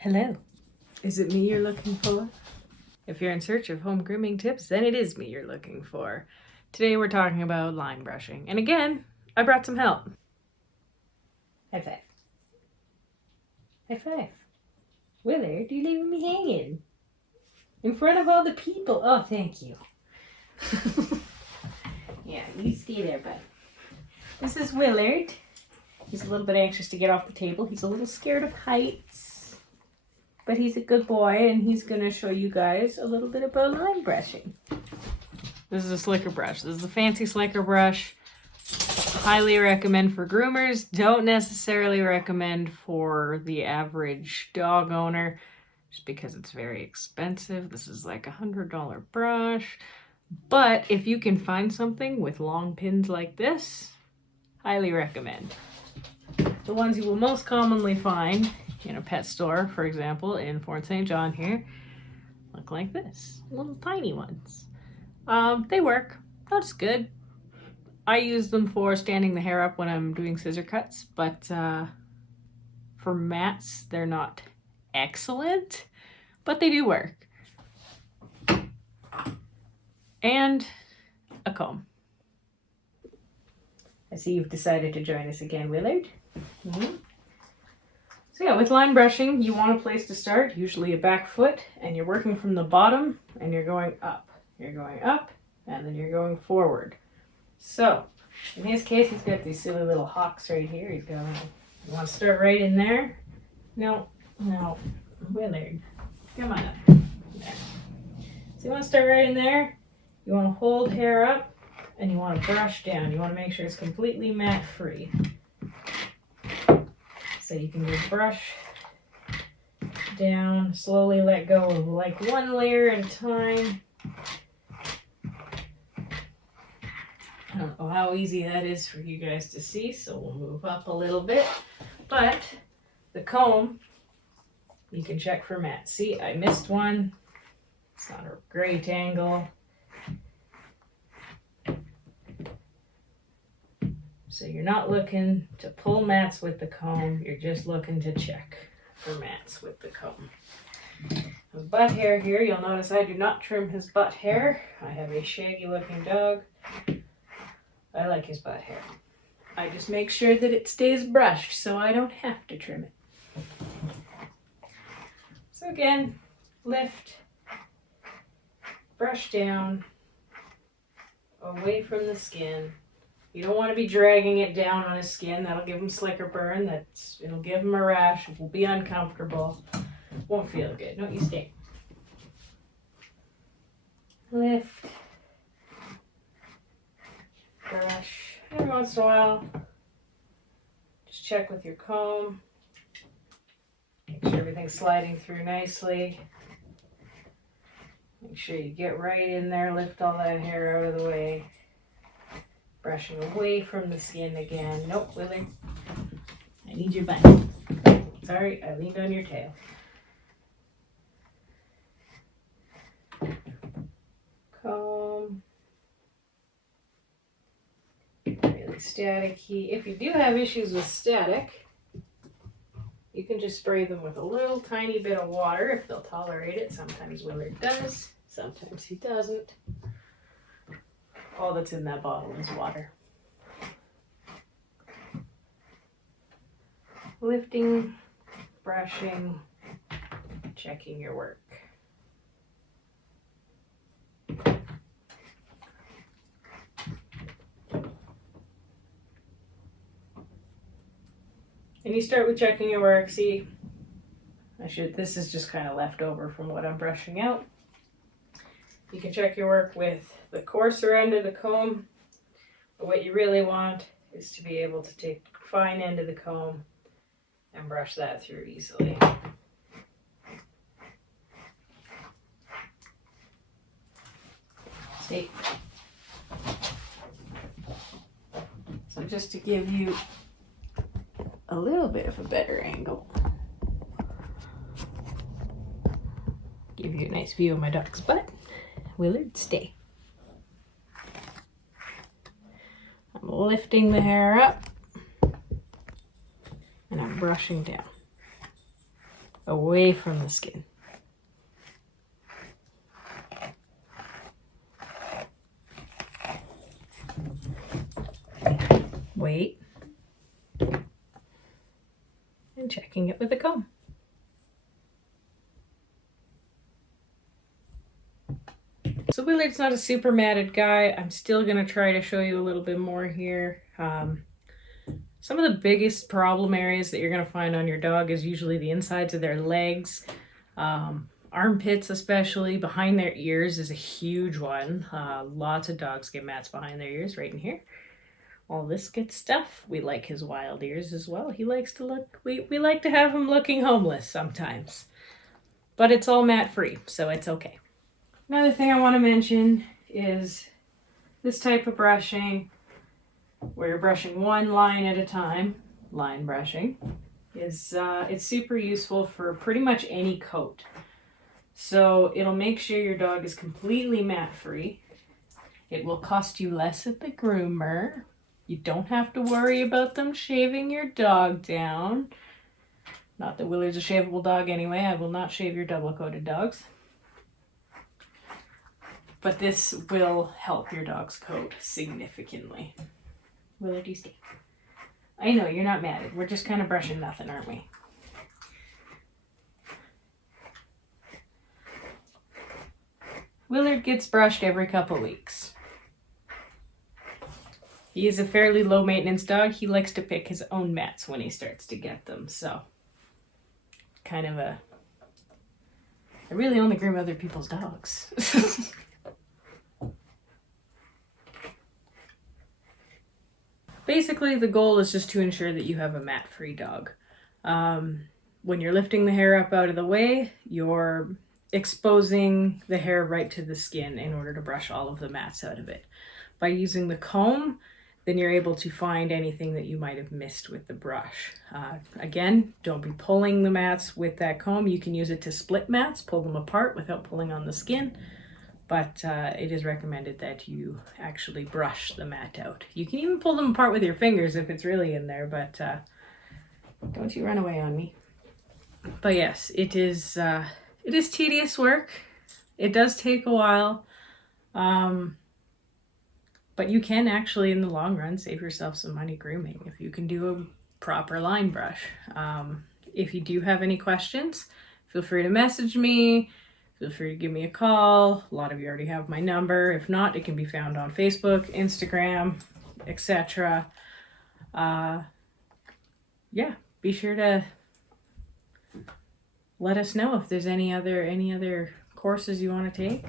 Hello. Is it me you're looking for? If you're in search of home grooming tips, then it is me you're looking for. Today we're talking about line brushing. And again, I brought some help. High five. High five. Willard, you're leaving me hanging. In front of all the people. Oh, thank you. Yeah, you stay there, bud. This is Willard. He's a little bit anxious to get off the table. He's a little scared of heights. But he's a good boy, and he's going to show you guys a little bit about line brushing. This is a slicker brush. This is a fancy slicker brush. Highly recommend for groomers. Don't necessarily recommend for the average dog owner, just because it's very expensive. This is like $100 brush. But if you can find something with long pins like this, highly recommend. The ones you will most commonly find in a pet store, for example, in Fort St. John here, look like this. Little tiny ones. They work. That's good. I use them for standing the hair up when I'm doing scissor cuts, but for mats, they're not excellent, but they do work. And a comb. I see you've decided to join us again, Willard. Mm-hmm. So yeah, with line brushing, you want a place to start, usually a back foot, and you're working from the bottom and you're going up. You're going up and then you're going forward. So in his case, he's got these silly little hawks right here. He's going, you want to start right in there? No, Willard, come on up. There. So you want to start right in there. You want to hold hair up and you want to brush down. You want to make sure it's completely mat free. So you can just brush down, slowly let go of like one layer at a time. I don't know how easy that is for you guys to see, so we'll move up a little bit. But the comb, you can check for mats. See, I missed one. It's not a great angle. So you're not looking to pull mats with the comb, you're just looking to check for mats with the comb. His butt hair here, you'll notice I do not trim his butt hair. I have a shaggy looking dog. I like his butt hair. I just make sure that it stays brushed so I don't have to trim it. So again, lift, brush down, away from the skin. You don't want to be dragging it down on his skin. That'll give him slicker burn. It'll give him a rash. It will be uncomfortable. Won't feel good. No, you stay. Lift. Brush. Every once in a while, just check with your comb. Make sure everything's sliding through nicely. Make sure you get right in there. Lift all that hair out of the way. Brushing away from the skin again. Nope, Willard. I need your butt. Sorry, I leaned on your tail. Comb. Really staticky. If you do have issues with static, you can just spray them with a little tiny bit of water if they'll tolerate it. Sometimes Willard does, sometimes he doesn't. All that's in that bottle is water. Lifting, brushing, checking your work. And you start with checking your work. See, this is just kind of left over from what I'm brushing out. You can check your work with the coarser end of the comb, but what you really want is to be able to take the fine end of the comb and brush that through easily. See? So just to give you a little bit of a better angle, give you a nice view of my dog's butt. Willard, stay. I'm lifting the hair up and I'm brushing down. away from the skin. Wait. And checking it with a comb. So Willard's not a super matted guy. I'm still going to try to show you a little bit more here. Some of the biggest problem areas that you're going to find on your dog is usually the insides of their legs. Armpits especially, behind their ears is a huge one. Lots of dogs get mats behind their ears, right in here. All this good stuff. We like his wild ears as well. He likes to look, we like to have him looking homeless sometimes. But it's all mat free, so it's okay. Another thing I want to mention is this type of brushing, where you're brushing one line at a time, line brushing, is it's super useful for pretty much any coat. So it'll make sure your dog is completely mat free. It will cost you less at the groomer. You don't have to worry about them shaving your dog down. Not that Willard's a shaveable dog anyway. I will not shave your double-coated dogs. But this will help your dog's coat significantly. Willard, you stay. I know, you're not mad. We're just kind of brushing nothing, aren't we? Willard gets brushed every couple weeks. He is a fairly low maintenance dog. He likes to pick his own mats when he starts to get them, so kind of I really only groom other people's dogs. Basically, the goal is just to ensure that you have a mat-free dog. When you're lifting the hair up out of the way, you're exposing the hair right to the skin in order to brush all of the mats out of it. By using the comb, then you're able to find anything that you might have missed with the brush. Again, don't be pulling the mats with that comb. You can use it to split mats, pull them apart without pulling on the skin. But it is recommended that you actually brush the mat out. You can even pull them apart with your fingers if it's really in there, but don't you run away on me. But yes, it is tedious work. It does take a while, but you can actually, in the long run, save yourself some money grooming if you can do a proper line brush. If you do have any questions, feel free to message me. Feel free to give me a call. A lot of you already have my number. If not, it can be found on Facebook, Instagram, etc. Yeah, be sure to let us know if there's any other courses you want to take.